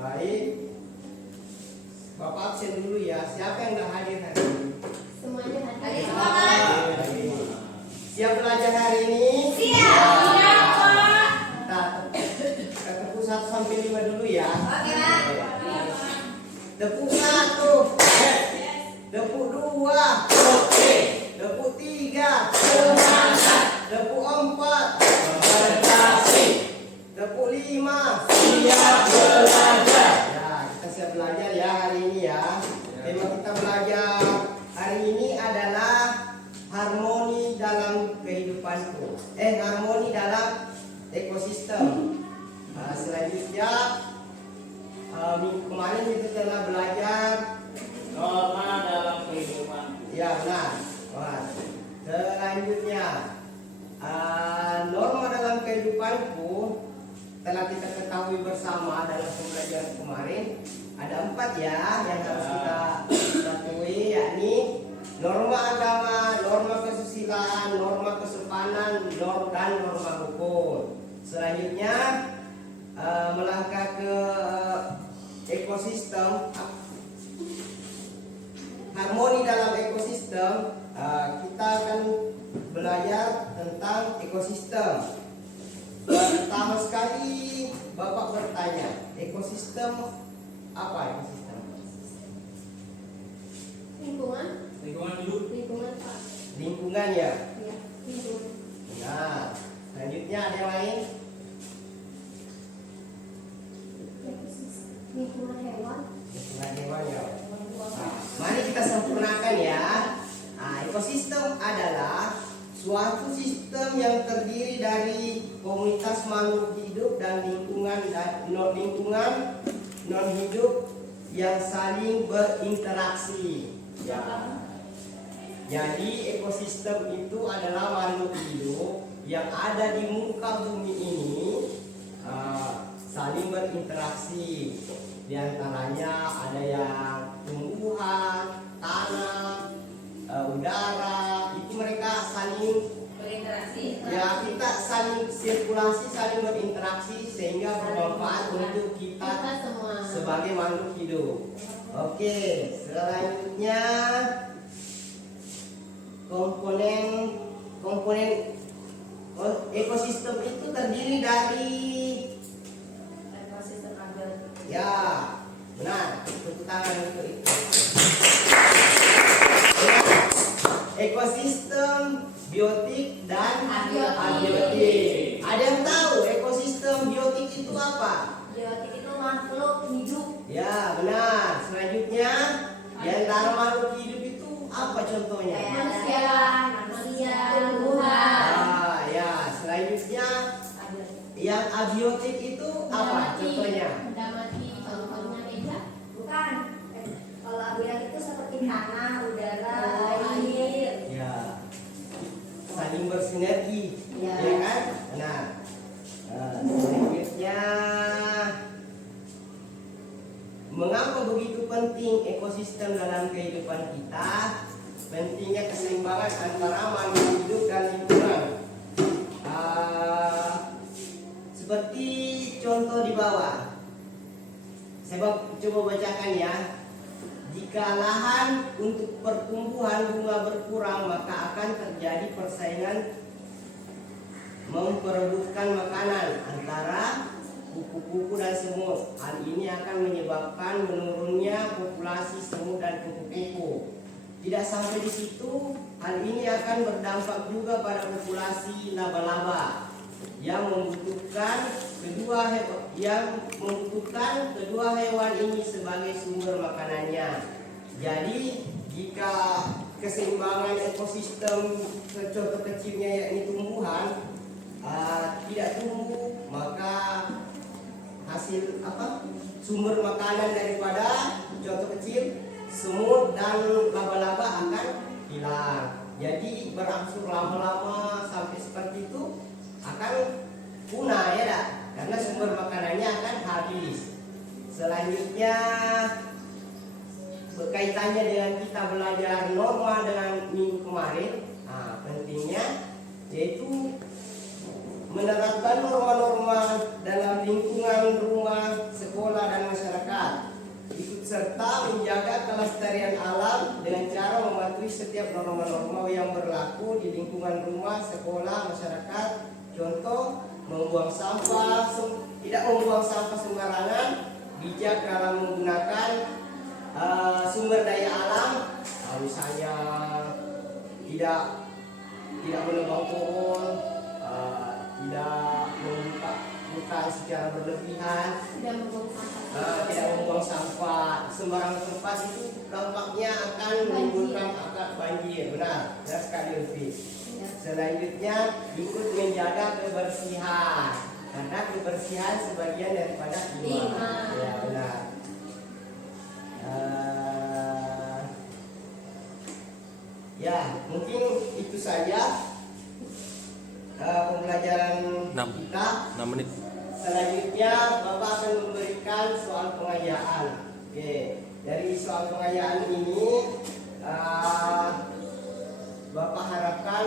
Baik. Bapak absen dulu ya. Siapa yang nggak hadir hari ini? Semuanya hadir. Siap belajar hari ini? Siap. Kita tepuk 1 sampai 5 dulu ya. Oke, Pak. Tepuk 1. Tepuk 2. Tepuk 3. Tepuk 4. Tepuk 5. Siap belajar. Ya, kita siap belajar ya hari ini ya. Tema kita belajar hari ini adalah harmoni dalam kehidupanku. Harmoni dalam ekosistem. Selanjutnya minggu kemarin kita telah belajar Norma dalam kehidupan. ya benar. Selanjutnya norma dalam kehidupanku telah kita ketahui bersama dalam pembelajaran kemarin. Ada 4 ya yang harus kita ketahui, yakni norma agama, norma kesusilaan, norma kesopanan, dan norma hukum. Selanjutnya melangkah ke ekosistem, harmoni dalam ekosistem. Kita akan belajar tentang ekosistem. Pertama sekali Bapak bertanya, ekosistem apa ekosistem? Lingkungan. Lingkungan hidup. Lingkungan, Pak. Lingkungan ya. Ya, lingkungan. Nah, selanjutnya ada yang lain? Lingkungan hewan. Lingkungan hewan ya. Mari kita sempurnakan ya. Ekosistem adalah suatu sistem yang terdiri dari komunitas makhluk hidup dan lingkungan non hidup yang saling berinteraksi. Ya. Jadi ekosistem itu adalah makhluk hidup yang ada di muka bumi ini saling berinteraksi. Di antaranya ada yang tumbuhan, tanah, udara, itu mereka saling Berinteraksi. ya, kita saling sirkulasi, saling berinteraksi sehingga bermanfaat untuk kita Kita semua. sebagai makhluk hidup. Oke, selanjutnya komponen ekosistem itu terdiri dari Ekosistem agar. ya, benar, tepuk tangan untuk itu. Ekosistem biotik dan abiotik. Ada yang tahu ekosistem biotik itu apa? Biotik itu makhluk hidup. Ya, benar. Selanjutnya, di antara makhluk hidup itu apa contohnya? Manusia, tumbuhan. Ya, selanjutnya yang abiotik itu apa contohnya? Benda mati. Contohnya meja. Bukan. Kalau abiotik itu seperti tanah, udara, Air. Ya, saling bersinergi, Ya. ya kan? Benar. Selanjutnya, mengapa begitu penting ekosistem dalam kehidupan kita? Pentingnya keseimbangan antara makhluk hidup dan lingkungan. Seperti contoh di bawah, saya coba bacakan ya. Jika lahan untuk pertumbuhan bunga berkurang, maka akan terjadi persaingan memperebutkan makanan antara kupu-kupu dan semut. Hal ini akan menyebabkan menurunnya populasi semut dan kupu-kupu. Tidak sampai di situ, hal ini akan berdampak juga pada populasi laba-laba yang membutuhkan kedua hewan ini sebagai sumber makanannya. Jadi jika keseimbangan ekosistem, contoh kecilnya yakni tumbuhan tidak tumbuh, maka hasil sumber makanan daripada contoh kecil semut dan laba-laba akan hilang. Jadi berangsur lama-lama sampai seperti itu akan punah ya dah, karena sumber makanannya akan habis. Selanjutnya berkaitannya dengan kita belajar norma dengan minggu kemarin, pentingnya yaitu menerapkan norma-norma dalam lingkungan rumah, sekolah dan masyarakat serta menjaga kelestarian alam dengan cara mematuhi setiap norma-norma yang berlaku di lingkungan rumah, sekolah, masyarakat. Contoh, tidak membuang sampah sembarangan, bijak dalam menggunakan sumber daya alam, misalnya tidak menebang pohon, tidak membuka hutan secara berlebihan, Sudah membuang sampah. tidak membuang sampah sembarang tempat, itu dampaknya akan menimbulkan banjir. Benar sekali Lutfi. Selanjutnya ikut menjaga kebersihan, karena kebersihan sebagian daripada iman. Ya benar. Ya mungkin itu saja pembelajaran kita. 6 menit. Selanjutnya Bapak akan memberikan soal pengayaan. Oke, dari soal pengayaan ini Bapak harapkan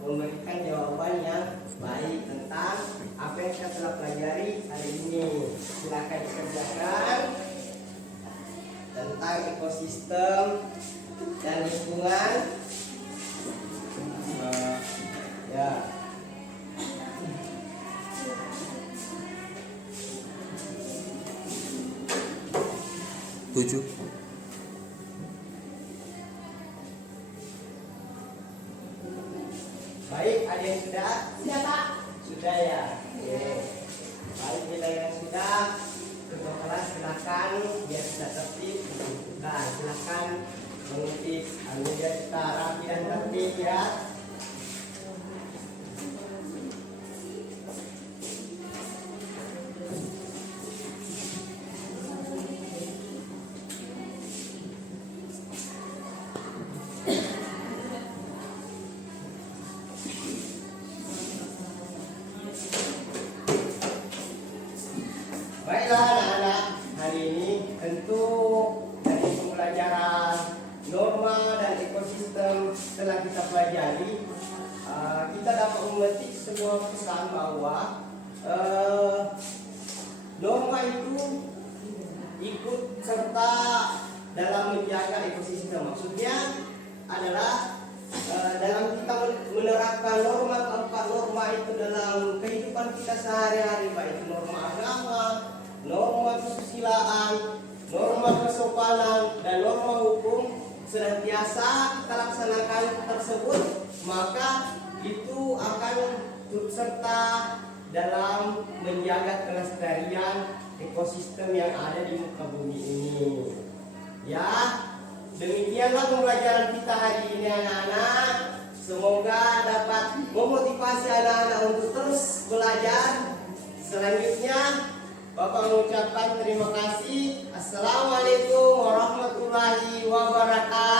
memberikan jawaban yang baik tentang apa yang kita telah pelajari hari ini. Silakan dikerjakan tentang ekosistem dan lingkungan. Ya. Tujuh. Baik, ada yang sudah? Sudah Pak. Sudah ya. Oke. Baik, bila yang sudah, ketua kelas silakan biar bisa tertib. Nah, silakan mengutip biar kita rapi dan tertib ya. Baiklah anak-anak, hari ini tentu dari pembelajaran norma dan ekosistem telah kita pelajari, kita dapat memetik sebuah pesan bahwa norma itu ikut serta dalam menjaga ekosistem. Maksudnya adalah dalam kita menerapkan keempat norma itu dalam kehidupan kita sehari-hari, baik itu norma agama, norma kesusilaan, norma kesopanan, dan norma hukum, senantiasa kita laksanakan tersebut, maka itu akan turut serta dalam menjaga kelestarian ekosistem yang ada di muka bumi ini. Ya, demikianlah pembelajaran kita hari ini anak-anak. Semoga dapat memotivasi anak-anak untuk terus belajar. Selanjutnya Bapak mengucapkan terima kasih. Assalamualaikum warahmatullahi wabarakatuh.